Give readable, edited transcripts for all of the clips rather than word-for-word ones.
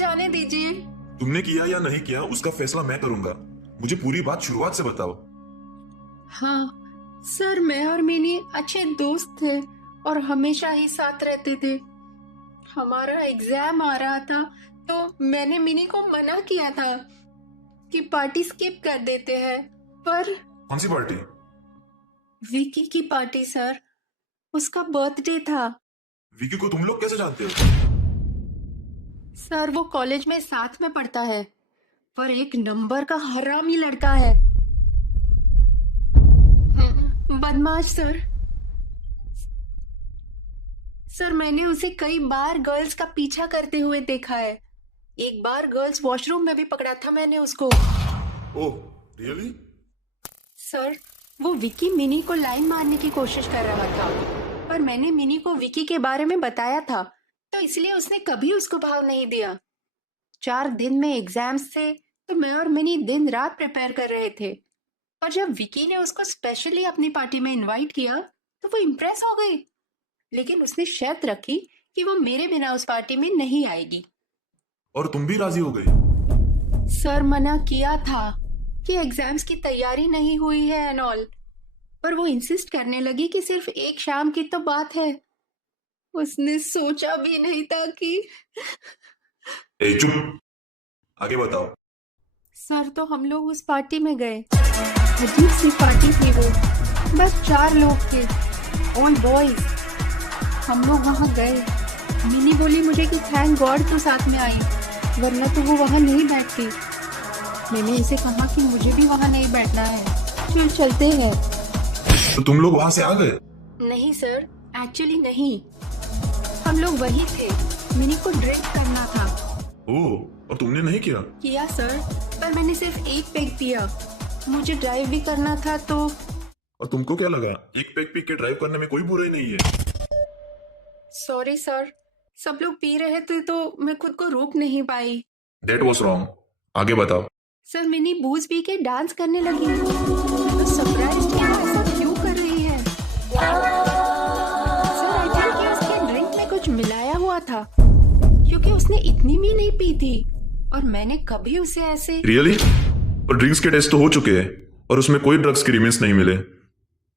जाने दीजिए। तुमने किया या नहीं किया उसका फैसला मैं करूंगा। मुझे पूरी बात शुरुआत से बताओ। हाँ सर, मैं और मिनी अच्छे दोस्त थे और हमेशा ही साथ रहते थे। हमारा एग्जाम आ रहा था तो मैंने मिनी को मना किया था कि पार्टी स्किप कर देते हैं, पर कौन सी पार्टी? विकी की पार्टी सर। उसका बर्थडे था। विकी को तुम लोग कैसे जानते हो? सर वो कॉलेज में साथ में पढ़ता है, पर एक नंबर का हरामी लड़का है। बदमाश सर। सर मैंने उसे कई बार गर्ल्स का पीछा करते हुए देखा है। एक बार गर्ल्स वॉशरूम में भी पकड़ा था मैंने उसको। Oh really? सर वो विकी मिनी को लाइन मारने की कोशिश कर रहा था, पर मैंने मिनी को विकी के बारे में बताया था, तो इसलिए उसने कभी उसको भाव नहीं दिया। 4 दिन में एग्जाम्स थे तो मैं और मिनी दिन रात प्रिपेयर कर रहे थे, और जब विकी ने उसको स्पेशली अपनी पार्टी में इनवाइट किया तो वो इम्प्रेस हो गई। लेकिन उसने शर्त रखी कि वो मेरे बिना उस पार्टी में नहीं आएगी। और तुम भी राजी हो गई? सर मना किया था कि एग्जाम्स की तैयारी नहीं हुई है एंड ऑल, पर वो इंसिस्ट करने लगी कि सिर्फ एक शाम की तो बात है। उसने सोचा भी नहीं था कि चुप, आगे बताओ। सर तो हम लोग उस पार्टी में गए। अजीब सी पार्टी थी वो। बस 4 लोग थे, ऑल बॉयज। हम लोग वहाँ गए। मिनी बोली मुझे कि थैंक गॉड तू साथ में आई, वरना तो वो वहाँ नहीं बैठती। मैंने उसे कहा कि मुझे भी वहाँ नहीं बैठना है, चल चलते हैं। तो तुम लोग वहां से आ गए? नहीं सर, एक्चुअली नहीं। हम लोग वही थे। मिनी को ड्रिंक करना था। ओह, और तुमने नहीं किया? किया सर, पर मैंने सिर्फ एक पेग पिया। मुझे ड्राइव भी करना था तो। और तुमको क्या लगा एक पैक पी के ड्राइव करने में कोई बुराई नहीं है? सॉरी सर, सब लोग पी रहे थे तो मैं खुद को रोक नहीं पाई। That was wrong. आगे बताओ। सर मिनी बूझ पी के डांस करने लगी। तो सरप्राइज कि वो ऐसा क्यों कर रही है। सर आई थिंक कि उसके ड्रिंक में कुछ मिलाया हुआ था, क्योंकि उसने इतनी भी नहीं पी थी और मैंने कभी उसे ऐसे। रियली? और ड्रिंक्स के टेस्ट तो हो चुके हैं और उसमें कोई ड्रग्स के रिमेन्स नहीं मिले।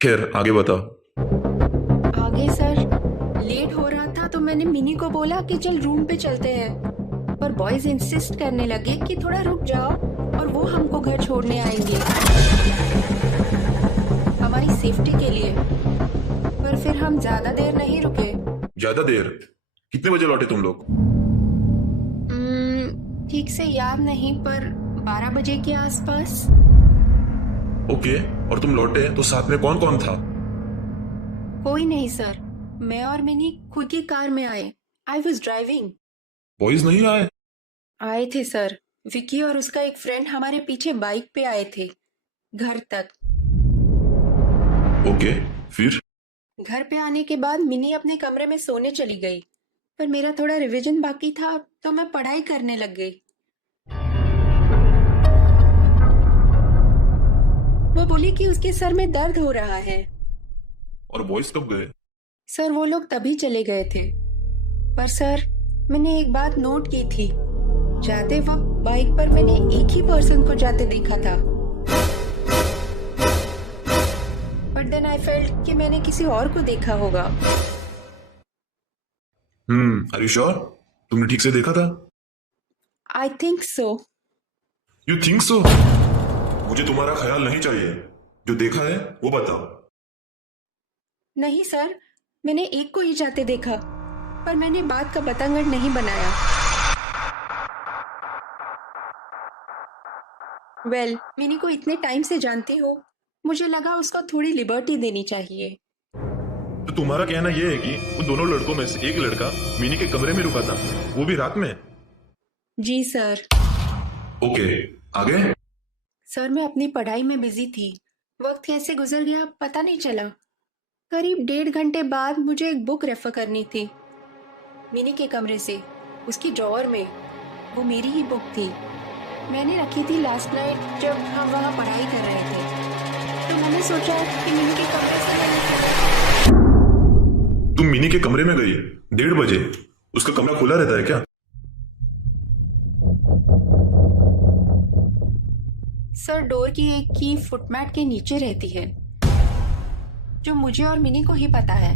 खैर आगे बताओ। आगे सर, लेट हो रहा था तो मैंने मिनी को बोला कि चल रूम पे चलते हैं, पर बॉयज इंसिस्ट करने लगे कि थोड़ा रुक जाओ और वो हमको घर छोड़ने आएंगे हमारी सेफ्टी के लिए। पर फिर हम ज्यादा देर नहीं रुके। ज्यादा देर? कितने बजे लौटे तुम लोग? ठीक से याद नहीं, पर 12 बजे के आसपास। ओके, और तुम लौटे तो साथ में कौन कौन था? कोई नहीं सर, मैं और मिनी खुद की कार में आए। I was driving. बॉयज नहीं आए? आए थे सर। विकी और उसका एक फ्रेंड हमारे पीछे बाइक पे आए थे घर तक। ओके, फिर? घर पे आने के बाद मिनी अपने कमरे में सोने चली गई, पर मेरा थोड़ा रिवीजन बाकी था तो मैं पढ़ाई करने लग गई। वो बोली कि उसके सर में दर्द हो रहा है। और बॉयज कब गए? सर वो लोग तभी चले गए थे। पर सर मैंने एक बात नोट की थी। जाते वक्त बाइक पर मैंने एक ही पर्सन को जाते देखा था, बट देन आई फेल्ट कि मैंने किसी और को देखा होगा। Are you sure? तुमने ठीक से देखा था? I think so. You think so? मुझे तुम्हारा ख्याल नहीं चाहिए, जो देखा है वो बताओ। नहीं सर, मैंने एक को ही जाते देखा, पर मैंने बात का बतंगड़ नहीं बनाया। वेल, मिनी को इतने टाइम से जानती हो, मुझे लगा उसको थोड़ी लिबर्टी देनी चाहिए। तो तुम्हारा कहना यह है कि उन दोनों लड़कों में से एक लड़का मिनी के कमरे में रुका था, वो भी रात में? जी सर। ओके, आगे? सर मैं अपनी पढ़ाई में बिजी थी। वक्त कैसे गुजर गया पता नहीं चला। करीब 1.5 घंटे बाद मुझे एक बुक रेफर करनी थी मिनी के कमरे से, उसकी ड्रॉअर में। वो मेरी ही बुक थी, मैंने रखी थी लास्ट नाइट जब हम वहाँ पढ़ाई कर रहे थे। तो मैंने सोचा कि मिनी के कमरे से मैं निकल। तुम मिनी के कमरे में गई 1:30 बजे? उसका कमरा खुला रहता है क्या? सर डोर की एक की फुटमैट के नीचे रहती है, जो मुझे और मिनी को ही पता है।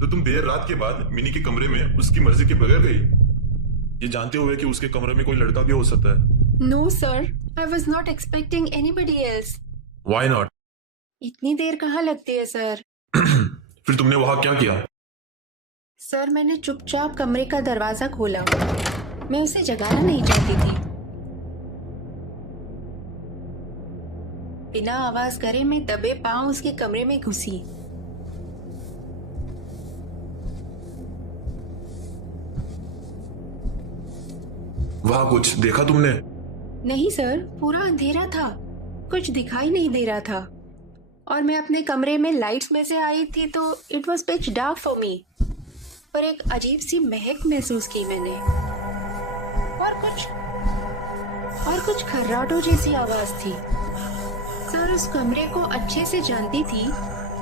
तो तुम देर रात के बाद मिनी के कमरे में उसकी मर्जी के बगैर गई, ये जानते हुए कि उसके कमरे में कोई लड़का भी हो सकता है? No sir, I was not expecting anybody else. Why not? इतनी देर कहाँ लगती है सर? फिर तुमने वहां क्या किया? सर मैंने चुपचाप कमरे का दरवाजा खोला। मैं उसे जगाना नहीं चाहती थी। बिना आवाज करे मैं दबे पांव उसके कमरे में घुसी। वहां कुछ देखा तुमने? नहीं सर, पूरा अंधेरा था, कुछ दिखाई नहीं दे रहा था। और मैं अपने कमरे में लाइट्स में से आई थी तो it was pitch dark for me. पर एक अजीब सी महक महसूस की मैंने, और कुछ खर्राटों जैसी आवाज थी। सर उस कमरे को अच्छे से जानती थी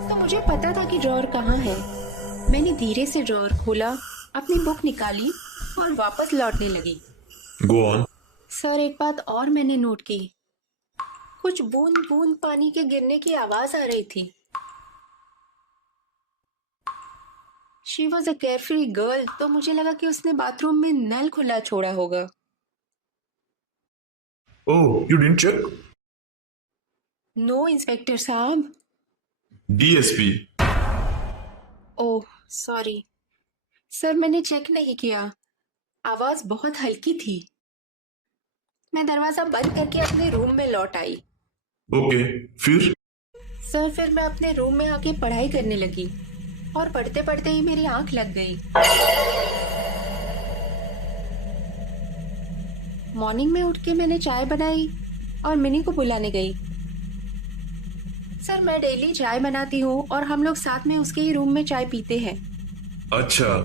तो मुझे पता था कि ड्रॉअर कहाँ है। मैंने धीरे से ड्रॉअर खोला, अपनी बुक निकाली और वापस लौटने लगी। Go on. सर एक बात और मैंने नोट की, कुछ बूंद बूंद पानी के गिरने की आवाज आ रही थी। She was a carefree girl, तो मुझे लगा कि उसने बाथरूम में नल खुला छोड़ा होगा। Oh, you didn't check? No inspector साहब। डीएसपी। ओह सॉरी सर, मैंने चेक नहीं किया। आवाज बहुत हल्की थी। मैं दरवाजा बंद करके अपने रूम में लौट आई। ओके, फिर? सर फिर मैं अपने रूम में आके पढ़ाई करने लगी और पढ़ते पढ़ते ही मेरी आंख लग गई। मॉर्निंग में उठ के मैंने चाय बनाई और मिनी को बुलाने गई। सर मैं डेली चाय बनाती हूँ और हम लोग साथ में उसके ही रूम में चाय पीते हैं। अच्छा।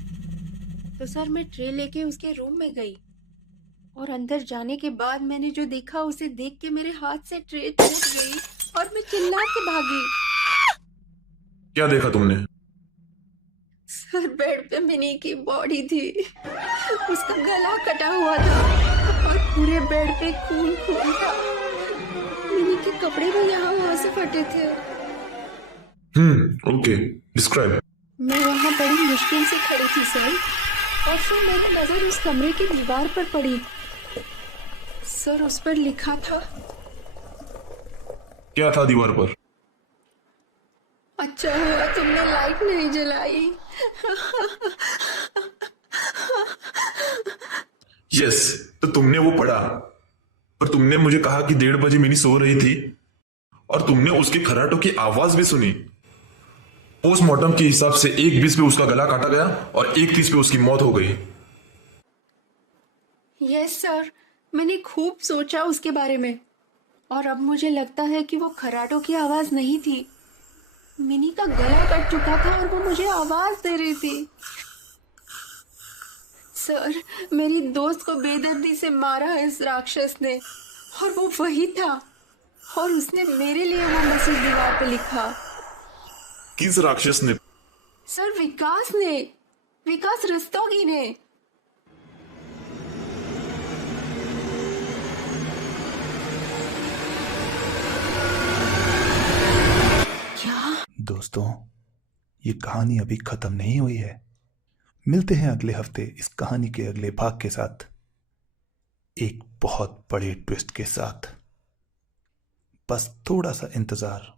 तो सर मैं ट्रे लेके उसके रूम में गई और अंदर जाने के बाद मैंने जो देखा उसे देख के मेरे हाथ से ट्रे टूट गई और मैं चिल्ला के भागी। क्या देखा तुमने? सर बेड पे मिनी की बॉडी थी, उसका गला कटा हुआ था और पूरे बेड पे खून खून था। मिनी के कपड़े भी यहाँ वहां से फटे थे। Okay, describe. मैं वहाँ बड़ी मुश्किल से खड़ी थी सर, और फिर मेरी नजर उस कमरे की दीवार पर पड़ी। सर उस पर लिखा था। क्या था दीवार पर? अच्छा हुआ तुमने लाइट नहीं जलाई। यस, तो तुमने वो पढ़ा, पर तुमने मुझे कहा कि 1:30 बजे मिनी सो रही थी और तुमने उसके खर्राटों की आवाज भी सुनी। पोस्टमार्टम के हिसाब से 1:20 पे उसका गला काटा गया और 1:30 पे उसकी मौत हो गई। यस सर, मैंने खूब सोचा उसके बारे में और अब मुझे लगता है कि वो खर्राटों की आवाज नहीं थी। मिनी का गला कट चुका था और वो मुझे आवाज दे रही थी। सर मेरी दोस्त को बेदर्दी से मारा इस राक्षस ने, और वो वही था, और उसने मेरे लिए वो मैसेज दीवार पे लिखा। किस राक्षस ने? सर विकास ने, विकास रस्तोगी ने। क्या? दोस्तों, ये कहानी अभी खत्म नहीं हुई है। मिलते हैं अगले हफ्ते इस कहानी के अगले भाग के साथ, एक बहुत बड़े ट्विस्ट के साथ। बस थोड़ा सा इंतजार।